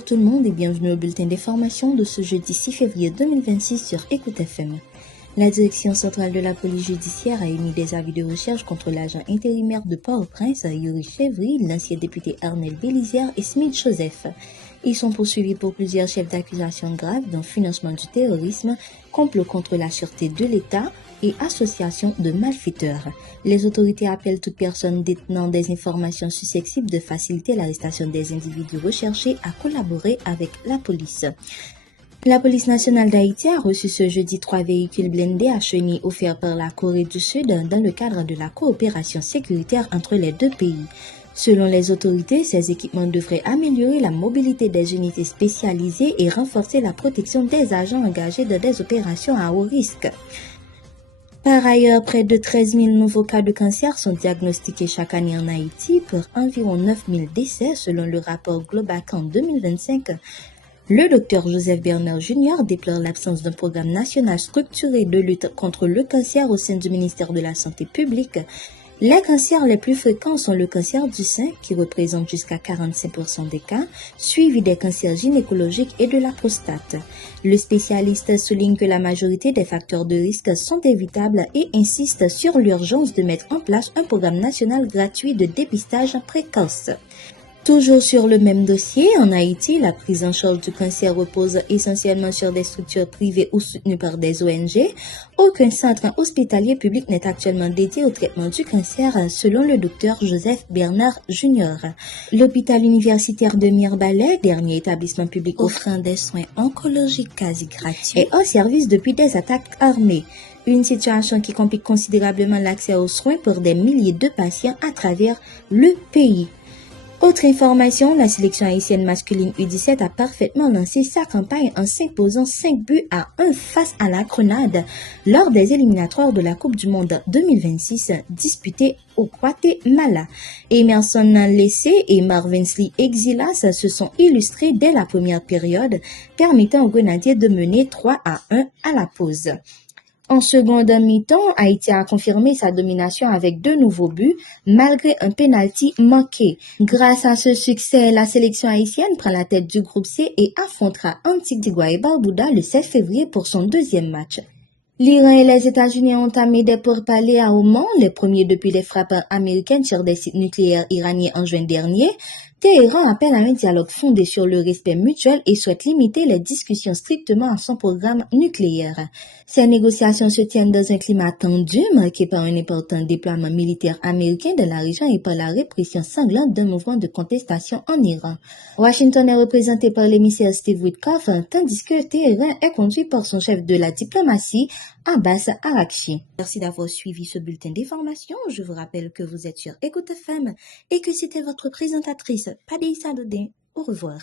Bonjour tout le monde et bienvenue au bulletin d'information de ce jeudi 6 février 2026 sur Écoute FM. La direction centrale de la police judiciaire a émis des avis de recherche contre l'agent intérimaire de Port-au-Prince, Yuri Chevry, l'ancien député Arnel Bélizière et Smith Joseph. Ils sont poursuivis pour plusieurs chefs d'accusation graves dont financement du terrorisme, complot contre la sûreté de l'État et association de malfaiteurs. Les autorités appellent toute personne détenant des informations susceptibles de faciliter l'arrestation des individus recherchés à collaborer avec la police. La police nationale d'Haïti a reçu ce jeudi 3 véhicules blindés à chenilles offerts par la Corée du Sud dans le cadre de la coopération sécuritaire entre les deux pays. Selon les autorités, ces équipements devraient améliorer la mobilité des unités spécialisées et renforcer la protection des agents engagés dans des opérations à haut risque. Par ailleurs, près de 13 000 nouveaux cas de cancer sont diagnostiqués chaque année en Haïti pour environ 9 000 décès selon le rapport Globacan 2025. Le docteur Joseph Bernard Junior déplore l'absence d'un programme national structuré de lutte contre le cancer au sein du ministère de la Santé publique. Les cancers les plus fréquents sont le cancer du sein, qui représente jusqu'à 45% des cas, suivi des cancers gynécologiques et de la prostate. Le spécialiste souligne que la majorité des facteurs de risque sont évitables et insiste sur l'urgence de mettre en place un programme national gratuit de dépistage précoce. Toujours sur le même dossier, en Haïti, la prise en charge du cancer repose essentiellement sur des structures privées ou soutenues par des ONG. Aucun centre hospitalier public n'est actuellement dédié au traitement du cancer, selon le docteur Joseph Bernard Junior. L'hôpital universitaire de Mirbalais, dernier établissement public offrant des soins oncologiques quasi gratuits, est hors service depuis des attaques armées. Une situation qui complique considérablement l'accès aux soins pour des milliers de patients à travers le pays. Autre information, la sélection haïtienne masculine U17 a parfaitement lancé sa campagne en s'imposant 5 buts à 1 face à la Grenade lors des éliminatoires de la Coupe du Monde 2026 disputée au Guatemala. Emerson Lessé et Marvinsley Exilas se sont illustrés dès la première période, permettant aux Grenadiers de mener 3-1 à la pause. En seconde mi-temps, Haïti a confirmé sa domination avec 2 nouveaux buts, malgré un pénalty manqué. Grâce à ce succès, la sélection haïtienne prend la tête du groupe C et affrontera Antigua et Barbuda le 16 février pour son deuxième match. L'Iran et les États-Unis ont entamé des pourparlers à Oman, les premiers depuis les frappes américaines sur des sites nucléaires iraniens en juin dernier. Téhéran appelle à un dialogue fondé sur le respect mutuel et souhaite limiter les discussions strictement à son programme nucléaire. Ces négociations se tiennent dans un climat tendu, marqué par un important déploiement militaire américain dans la région et par la répression sanglante d'un mouvement de contestation en Iran. Washington est représenté par l'émissaire Steve Witkoff, tandis que Téhéran est conduit par son chef de la diplomatie, Abbas Araghchi. Merci d'avoir suivi ce bulletin d'information. Je vous rappelle que vous êtes sur Écoute FM et que c'était votre présentatrice, Padei Sadodé. Au revoir.